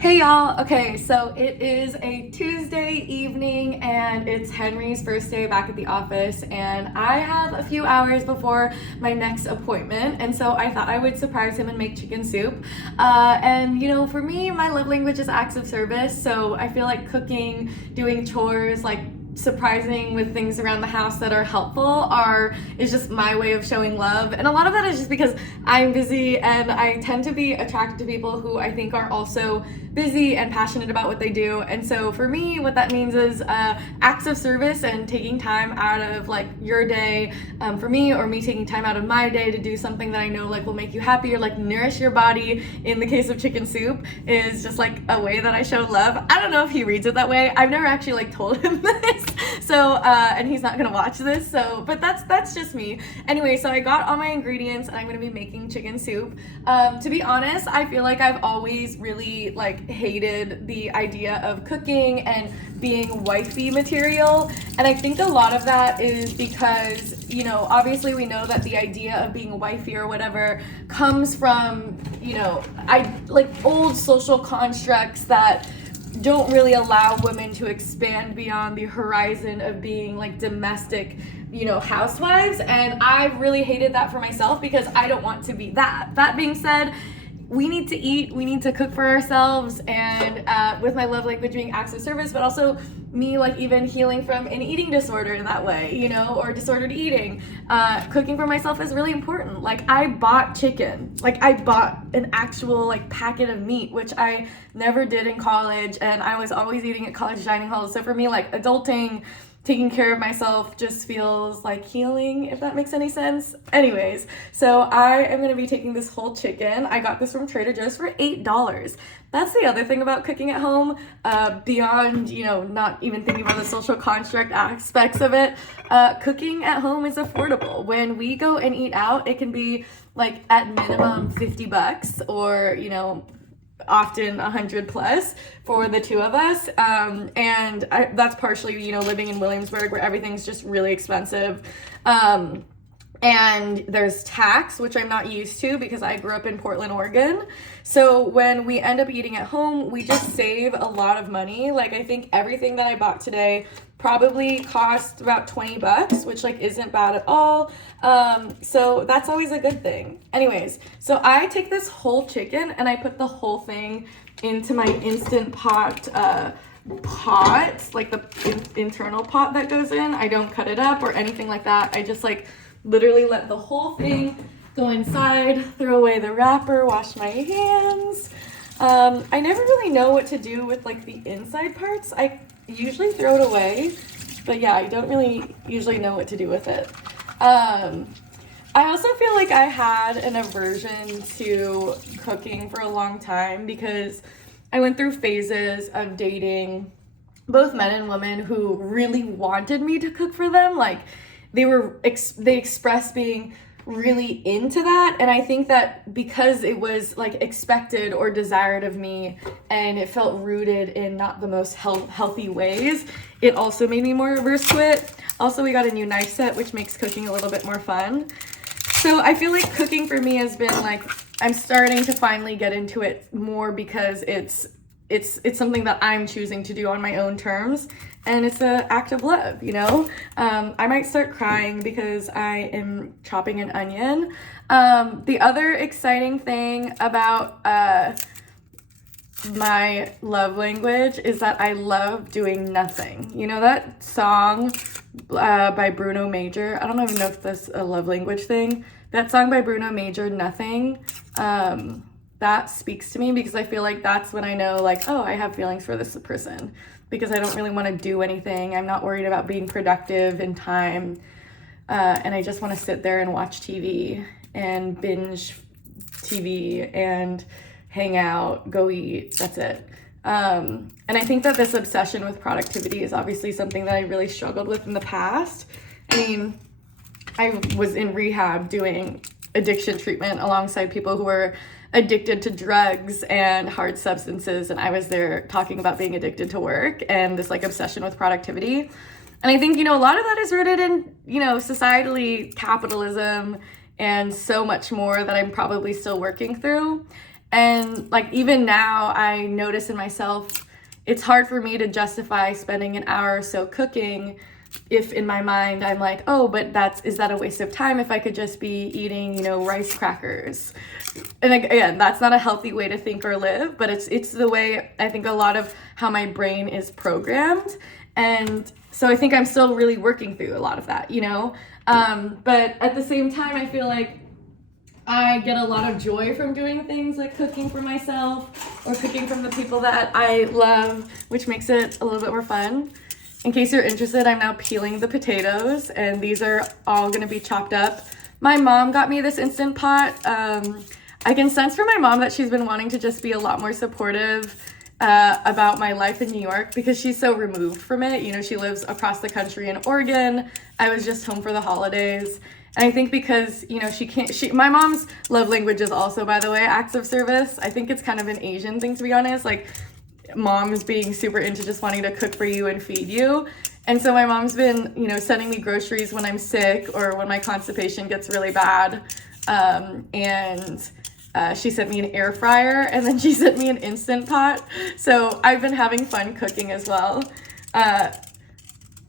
Hey y'all, okay, so it is a Tuesday evening and it's Henry's first day back at the office and I have a few hours before my next appointment, and so I thought I would surprise him and make chicken soup. And you know, for me, my love language is acts of service, so I feel like cooking, doing chores, like surprising with things around the house that are helpful is just my way of showing love. And a lot of that is just because I'm busy and I tend to be attracted to people who I think are also busy and passionate about what they do. And so for me, what that means is acts of service and taking time out of like your day for me, or me taking time out of my day to do something that I know like will make you happy or like nourish your body. In the case of chicken soup, is just like a way that I show love. I don't know if he reads it that way. I've never actually like told him this. So, and he's not gonna watch this, so, but that's just me. Anyway, so I got all my ingredients and I'm gonna be making chicken soup. To be honest, I feel like I've always really like hated the idea of cooking and being wifey material. And I think a lot of that is because, you know, obviously we know that the idea of being a wifey or whatever comes from, you know, old social constructs that don't really allow women to expand beyond the horizon of being like domestic, you know, housewives. And I've really hated that for myself because I don't want to be that. That being said, we need to eat, we need to cook for ourselves, and with my love language being acts of service, but also me like even healing from an eating disorder in that way, you know, or disordered eating, cooking for myself is really important. Like I bought chicken, like I bought an actual like packet of meat, which I never did in college, and I was always eating at college dining halls. So for me, like adulting, taking care of myself just feels like healing, if that makes any sense. Anyways, so I am gonna be taking this whole chicken. I got this from Trader Joe's for $8. That's the other thing about cooking at home, beyond, you know, not even thinking about the social construct aspects of it. Cooking at home is affordable. When we go and eat out, it can be like at minimum $50 or, you know, often 100 plus for the two of us, and that's partially, you know, living in Williamsburg where everything's just really expensive, and there's tax, which I'm not used to because I grew up in Portland, Oregon. So when we end up eating at home, we just save a lot of money. Like I think everything that I bought today probably cost about $20, which like isn't bad at all. So that's always a good thing. Anyways, so I take this whole chicken and I put the whole thing into my Instant Pot pot, like the internal pot that goes in. I don't cut it up or anything like that. I just like literally let the whole thing go inside, throw away the wrapper, wash my hands. I never really know what to do with like the inside parts. I usually throw it away, but yeah, I don't really usually know what to do with it. I also feel like I had an aversion to cooking for a long time because I went through phases of dating both men and women who really wanted me to cook for them. Like they expressed being really into that, and I think that because it was like expected or desired of me and it felt rooted in not the most healthy ways, it also made me more averse to it. Also, we got a new knife set, which makes cooking a little bit more fun. So I feel like cooking for me has been like, I'm starting to finally get into it more because it's something that I'm choosing to do on my own terms, and it's an act of love, you know? I might start crying because I am chopping an onion. The other exciting thing about my love language is that I love doing nothing. You know that song by Bruno Major? I don't even know if that's a love language thing. That song by Bruno Major, Nothing, that speaks to me because I feel like that's when I know like, oh, I have feelings for this person, because I don't really want to do anything. I'm not worried about being productive in time. And I just want to sit there and watch TV and binge TV and hang out, go eat. That's it. And I think that this obsession with productivity is obviously something that I really struggled with in the past. I mean, I was in rehab doing addiction treatment alongside people who were addicted to drugs and hard substances, and I was there talking about being addicted to work and this like obsession with productivity. And I think, you know, a lot of that is rooted in, you know, societally, capitalism, and so much more that I'm probably still working through. And like even now I notice in myself, it's hard for me to justify spending an hour or so cooking if in my mind I'm like, oh, but is that a waste of time if I could just be eating, you know, rice crackers? And again, that's not a healthy way to think or live, but it's the way I think a lot of how my brain is programmed. And so I think I'm still really working through a lot of that, you know? But at the same time, I feel like I get a lot of joy from doing things like cooking for myself or cooking from the people that I love, which makes it a little bit more fun. In case you're interested, I'm now peeling the potatoes, and these are all gonna be chopped up. My mom got me this Instant Pot. I can sense from my mom that she's been wanting to just be a lot more supportive about my life in New York because she's so removed from it. You know, she lives across the country in Oregon. I was just home for the holidays. And I think because, you know, my mom's love language is also, by the way, acts of service. I think it's kind of an Asian thing, to be honest. Like, moms being super into just wanting to cook for you and feed you. And so my mom's been, you know, sending me groceries when I'm sick or when my constipation gets really bad. She sent me an air fryer, and then she sent me an Instant Pot. So I've been having fun cooking as well,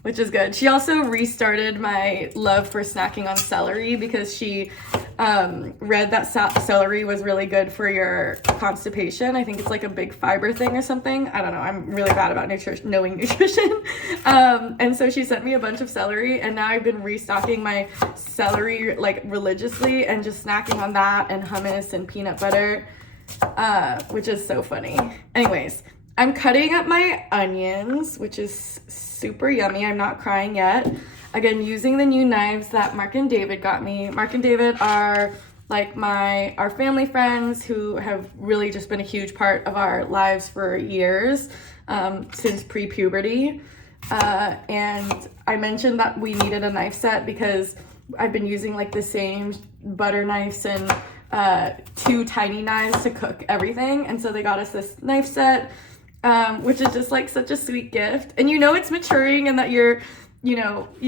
which is good. She also restarted my love for snacking on celery because she read that celery was really good for your constipation. I think it's like a big fiber thing or something. I don't know. I'm really bad about knowing nutrition. And so she sent me a bunch of celery, and now I've been restocking my celery like religiously and just snacking on that and hummus and peanut butter, which is so funny. Anyways, I'm cutting up my onions, which is super yummy. I'm not crying yet. Again, using the new knives that Mark and David got me. Mark and David are like our family friends who have really just been a huge part of our lives for years, since pre-puberty. And I mentioned that we needed a knife set because I've been using like the same butter knives and 2 tiny knives to cook everything. And so they got us this knife set, which is just like such a sweet gift. And you know it's maturing and that you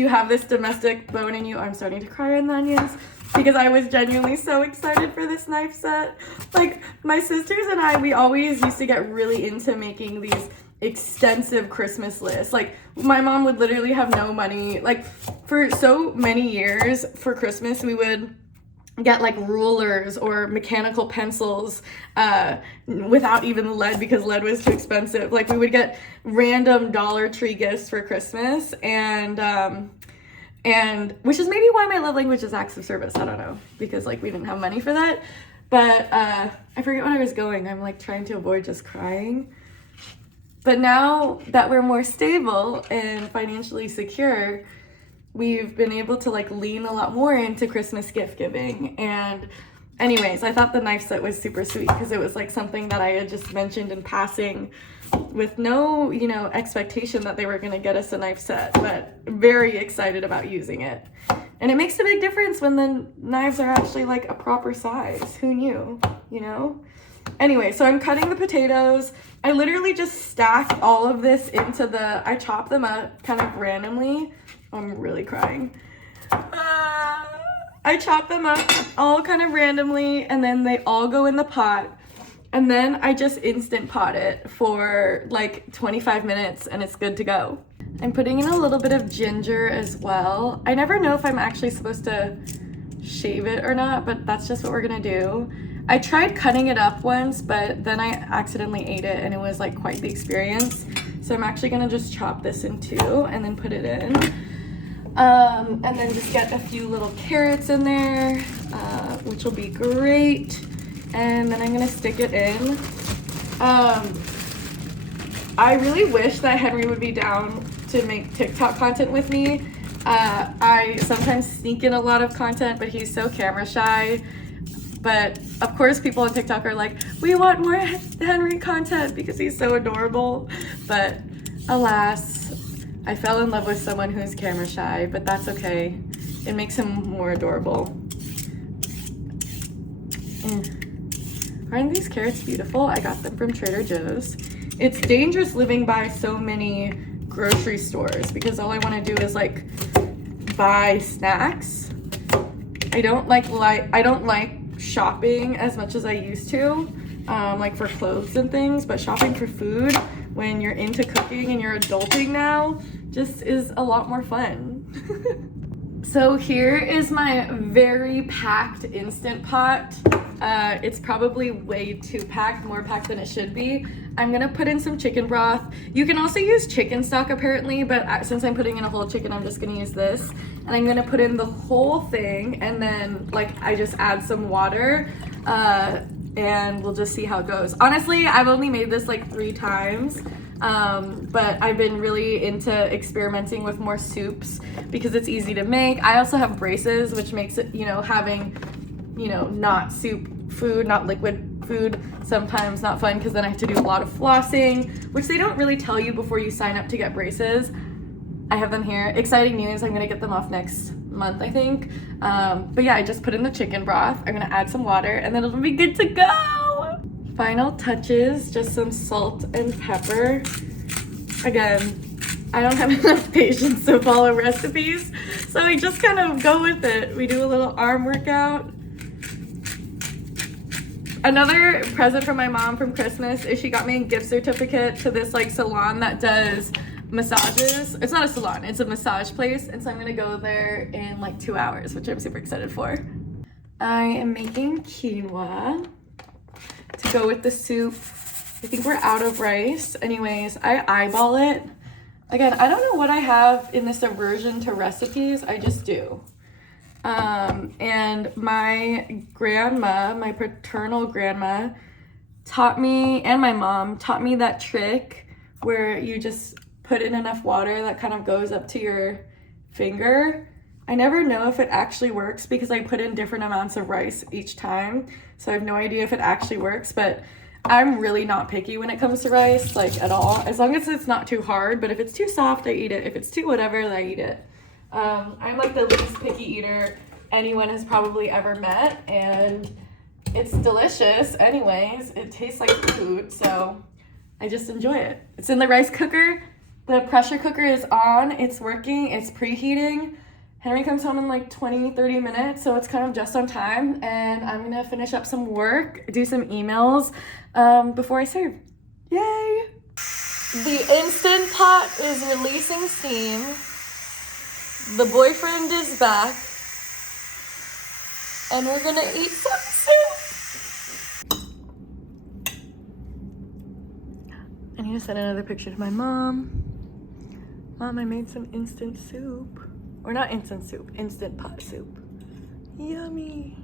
have this domestic bone in you. I'm starting to cry on the onions because I was genuinely so excited for this knife set. Like, my sisters and I, we always used to get really into making these extensive Christmas lists. Like, my mom would literally have no money. Like, for so many years for Christmas, we would get like rulers or mechanical pencils without even lead because lead was too expensive. Like, we would get random Dollar Tree gifts for Christmas, and which is maybe why my love language is acts of service. I don't know, because like we didn't have money for that. But I forget where I was going. I'm like trying to avoid just crying. But now that we're more stable and financially secure, we've been able to like lean a lot more into Christmas gift giving. And anyways, I thought the knife set was super sweet because it was like something that I had just mentioned in passing with no, expectation that they were going to get us a knife set, but very excited about using it. And it makes a big difference when the knives are actually like a proper size. Who knew, Anyway, so I'm cutting the potatoes. I literally just stack all of this I chop them up kind of randomly. I'm really crying. I chop them up all kind of randomly, and then they all go in the pot. And then I just Instant Pot it for like 25 minutes, and it's good to go. I'm putting in a little bit of ginger as well. I never know if I'm actually supposed to shave it or not, but that's just what we're gonna do. I tried cutting it up once, but then I accidentally ate it, and it was like quite the experience. So I'm actually gonna just chop this in 2 and then put it in. And then just get a few little carrots in there, which will be great. And then I'm gonna stick it in. I really wish that Henry would be down to make TikTok content with me. I sometimes sneak in a lot of content, but he's so camera shy. But of course people on TikTok are like, we want more Henry content because he's so adorable. But alas, I fell in love with someone who's camera shy, but that's okay. It makes him more adorable. Aren't these carrots beautiful? I got them from Trader Joe's. It's dangerous living by so many grocery stores because all I want to do is like buy snacks. I don't like shopping as much as I used to. like for clothes and things, but shopping for food when you're into cooking and you're adulting now just is a lot more fun. So here is my very packed Instant Pot. It's probably way too packed, more packed than it should be. I'm gonna put in some chicken broth. You can also use chicken stock apparently, but since I'm putting in a whole chicken, I'm just gonna use this. And I'm gonna put in the whole thing, and then like I just add some water, and we'll just see how it goes. Honestly, I've only made this like 3 times, but I've been really into experimenting with more soups because it's easy to make. I also have braces, which makes it, you know, having, you know, not soup food, not liquid food, sometimes not fun because then I have to do a lot of flossing, which they don't really tell you before you sign up to get braces. I have them here. Exciting news, I'm gonna get them off next month, I think. But yeah, I just put in the chicken broth. I'm gonna add some water and then it'll be good to go. Final touches, just some salt and pepper. Again, I don't have enough patience to follow recipes, so I just kind of go with it. We do a little arm workout. Another present from my mom from Christmas is she got me a gift certificate to this like salon that does massages. It's not a salon, it's a massage place, and so I'm gonna go there in like 2 hours, which I'm super excited for. I am making quinoa to go with the soup. I think we're out of rice. Anyways, I eyeball it. Again, I don't know what I have in this aversion to recipes, I just do. And my grandma, my paternal grandma, taught me, and my mom taught me that trick where you just put in enough water that kind of goes up to your finger. I never know if it actually works because I put in different amounts of rice each time, so I have no idea if it actually works, but I'm really not picky when it comes to rice, like at all, as long as it's not too hard. But if it's too soft, I eat it. If it's too whatever, I eat it. I'm like the least picky eater anyone has probably ever met, and it's delicious anyways. It tastes like food, so I just enjoy it. It's in the rice cooker. The pressure cooker is on, it's working, it's preheating. Henry comes home in like 20-30 minutes, so it's kind of just on time, and I'm gonna finish up some work, do some emails before I serve. Yay! The Instant Pot is releasing steam. The boyfriend is back, and we're gonna eat some soup. I need to send another picture to my mom. Mom, I made some instant soup. Or not instant soup, Instant Pot soup. Yummy.